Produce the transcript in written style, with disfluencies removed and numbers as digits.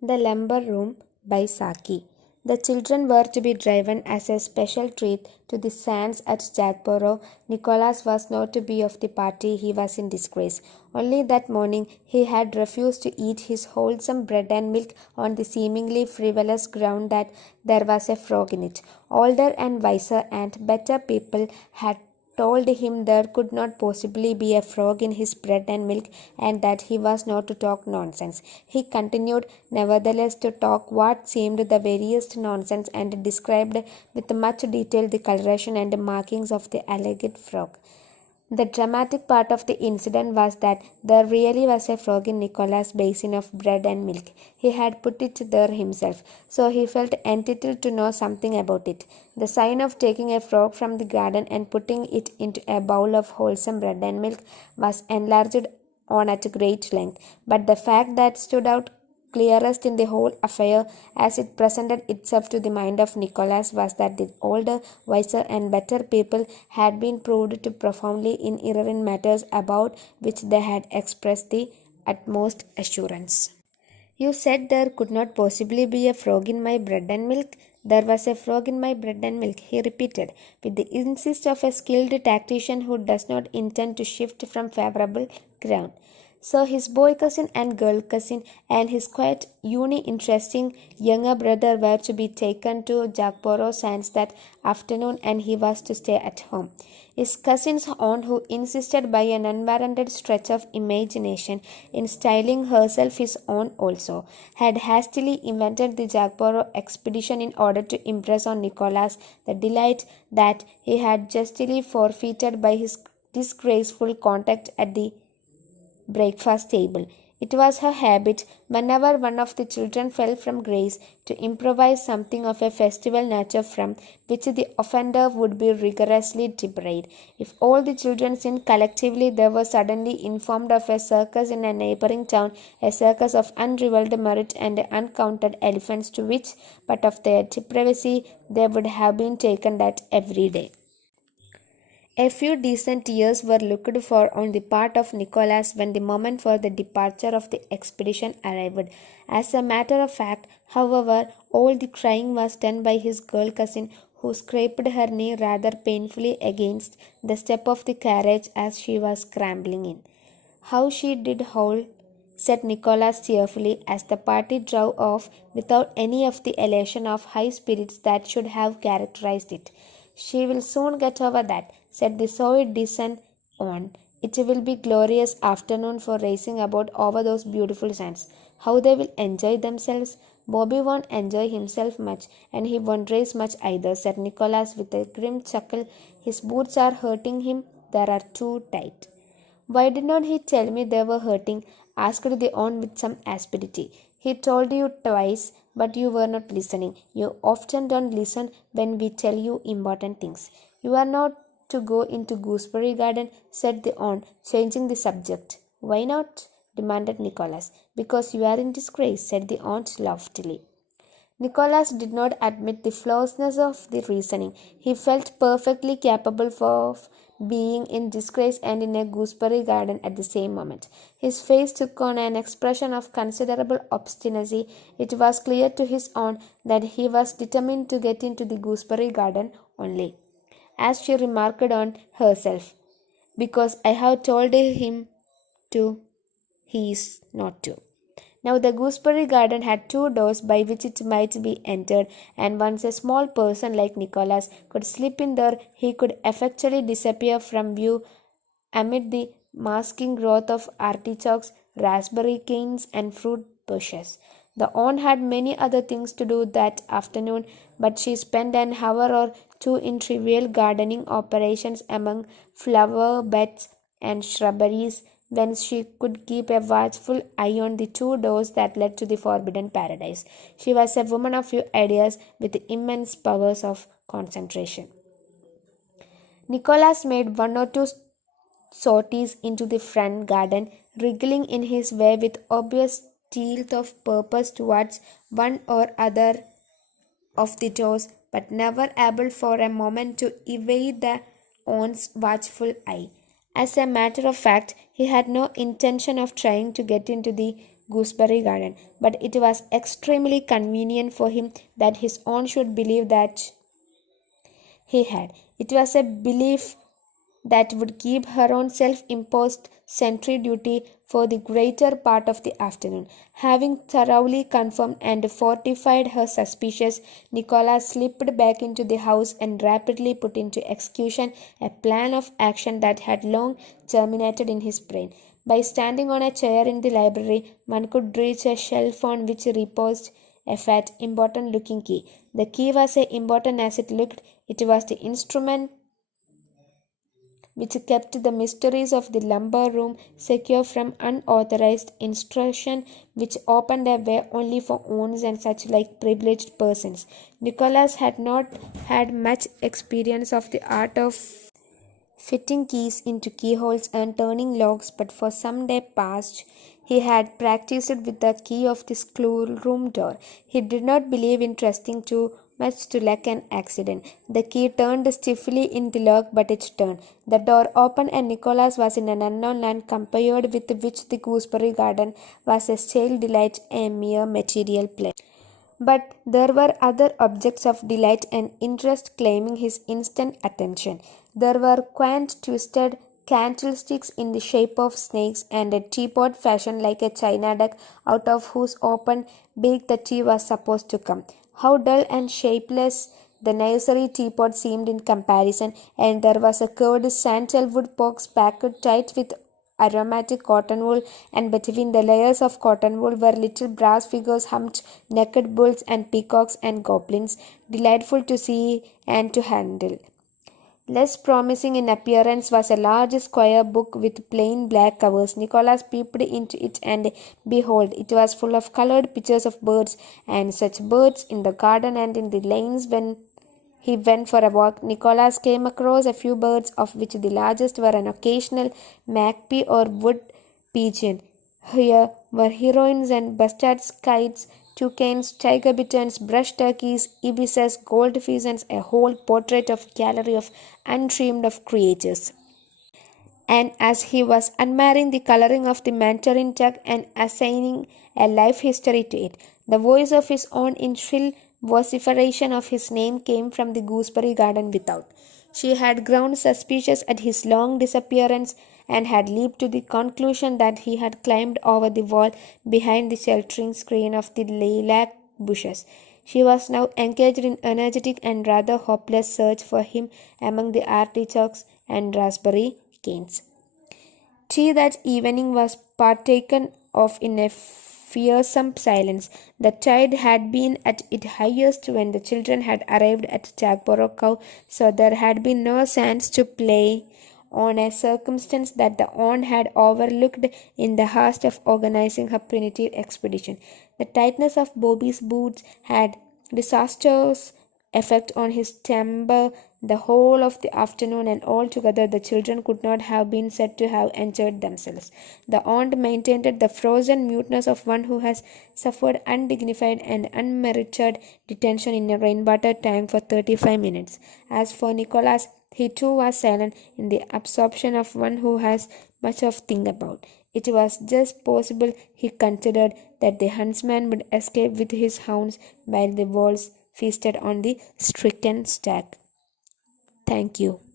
The Lumber Room by Saki. The children were to be driven as a special treat to the sands at Jagborough. Nicholas was not to be of the party. He was in disgrace. Only that morning he had refused to eat his wholesome bread and milk on the seemingly frivolous ground that there was a frog in it. Older and wiser and better people had told him there could not possibly be a frog in his bread and milk, and that he was not to talk nonsense. He continued, nevertheless, to talk what seemed the veriest nonsense, and described with much detail the coloration and markings of the alleged frog. The dramatic part of the incident was that there really was a frog in Nicholas' basin of bread and milk. He had put it there himself, so he felt entitled to know something about it. The sign of taking a frog from the garden and putting it into a bowl of wholesome bread and milk was enlarged on at great length, but the fact that stood out clearest in the whole affair as it presented itself to the mind of Nicholas was that the older, wiser, and better people had been proved to profoundly in error in matters about which they had expressed the utmost assurance. You said there could not possibly be a frog in my bread and milk. There was a frog in my bread and milk, he repeated, with the insist of a skilled tactician who does not intend to shift from favorable ground. So his boy cousin and girl cousin and his quite interesting younger brother were to be taken to Jagborough Sands that afternoon, and he was to stay at home. His cousin's aunt, who insisted by an unwarranted stretch of imagination in styling herself his own also, had hastily invented the Jagborough expedition in order to impress on Nicholas the delight that he had justly forfeited by his disgraceful conduct at the breakfast table. It was her habit, whenever one of the children fell from grace, to improvise something of a festival nature from which the offender would be rigorously debarred. If all the children sinned collectively, they were suddenly informed of a circus in a neighboring town, a circus of unrivalled merit and uncounted elephants, to which, but of their depravity, they would have been taken that every day. A few decent years were looked for on the part of Nicholas when the moment for the departure of the expedition arrived. As a matter of fact, however, all the crying was done by his girl cousin, who scraped her knee rather painfully against the step of the carriage as she was scrambling in. How she did howl, said Nicholas cheerfully as the party drove off without any of the elation of high spirits that should have characterized it. She will soon get over that, said the soiled descent on. It will be glorious afternoon for racing about over those beautiful sands. How they will enjoy themselves. Bobby won't enjoy himself much, and he won't race much either, said Nicholas with a grim chuckle. His boots are hurting him. They are too tight. Why did not he tell me they were hurting? Asked the aunt with some asperity. He told you twice, but you were not listening. You often don't listen when we tell you important things. You are not to go into Gooseberry Garden, said the aunt, changing the subject. Why not? Demanded Nicholas. Because you are in disgrace, said the aunt loftily. Nicholas did not admit the flawlessness of the reasoning. He felt perfectly capable of being in disgrace and in a gooseberry garden at the same moment. His face took on an expression of considerable obstinacy. It was clear to his aunt that he was determined to get into the gooseberry garden only, as she remarked on herself, because I have told him to, he is not to. Now the gooseberry garden had two doors by which it might be entered, and once a small person like Nicholas could slip in there, he could effectually disappear from view amid the masking growth of artichokes, raspberry canes, and fruit bushes. The aunt had many other things to do that afternoon, but she spent an hour or two in trivial gardening operations among flower beds and shrubberies, whence she could keep a watchful eye on the two doors that led to the forbidden paradise. She was a woman of few ideas with immense powers of concentration. Nicholas made one or two sorties into the front garden, wriggling in his way with obvious stealth of purpose towards one or other of the doors, but never able for a moment to evade the aunt's watchful eye. As a matter of fact, he had no intention of trying to get into the gooseberry garden, but it was extremely convenient for him that his aunt should believe that he had. It was a belief that would keep her own self imposed sentry duty for the greater part of the afternoon. Having thoroughly confirmed and fortified her suspicions, Nicola slipped back into the house and rapidly put into execution a plan of action that had long germinated in his brain. By standing on a chair in the library, one could reach a shelf on which reposed a fat, important looking key. The key was as important as it looked. It was the instrument which kept the mysteries of the lumber room secure from unauthorized intrusion, which opened a way only for owns and such like privileged persons. Nicholas had not had much experience of the art of fitting keys into keyholes and turning locks, but for some day past he had practiced with the key of the schoolroom door. He did not believe in trusting too much to luck and accident. The key turned stiffly in the lock, but it turned. The door opened, and Nicholas was in an unknown land compared with which the gooseberry garden was a stale delight, a mere material pleasure. But there were other objects of delight and interest claiming his instant attention. There were quaint twisted candlesticks in the shape of snakes, and a teapot fashioned like a china duck, out of whose open beak the tea was supposed to come. How dull and shapeless the nursery teapot seemed in comparison, and there was a curved sandalwood box packed tight with aromatic cotton wool, and between the layers of cotton wool were little brass figures, humped naked bulls and peacocks and goblins, delightful to see and to handle. Less promising in appearance was a large square book with plain black covers. Nicholas peeped into it, and behold, it was full of colored pictures of birds, and such birds in the garden and in the lanes. When he went for a walk, Nicholas came across a few birds, of which the largest were an occasional magpie or wood pigeon. Here were herons and bustards, kites, toucans, tiger bitterns, brush turkeys, ibises, goldfinches, and a whole portrait of gallery of untrimmed of creatures. And as he was unmarrying the coloring of the mandarin tuck and assigning a life history to it, the voice of his own in shrill vociferation of his name came from the gooseberry garden without. She had grown suspicious at his long disappearance, and had leaped to the conclusion that he had climbed over the wall behind the sheltering screen of the lilac bushes. She was now engaged in energetic and rather hopeless search for him among the artichokes and raspberry canes. Tea that evening was partaken of in a fearsome silence. The tide had been at its highest when the children had arrived at Jagborough Cow, so there had been no sands to play on, a circumstance that the aunt had overlooked in the haste of organizing her primitive expedition. The tightness of Bobby's boots had disastrous effect on his temper the whole of the afternoon, and altogether the children could not have been said to have enjoyed themselves. The aunt maintained the frozen muteness of one who has suffered undignified and unmerited detention in a rainwater tank for 35 minutes. As for Nicholas, he too was silent in the absorption of one who has much of think about. It was just possible, he considered, that the huntsman would escape with his hounds while the wolves feasted on the stricken stag. Thank you.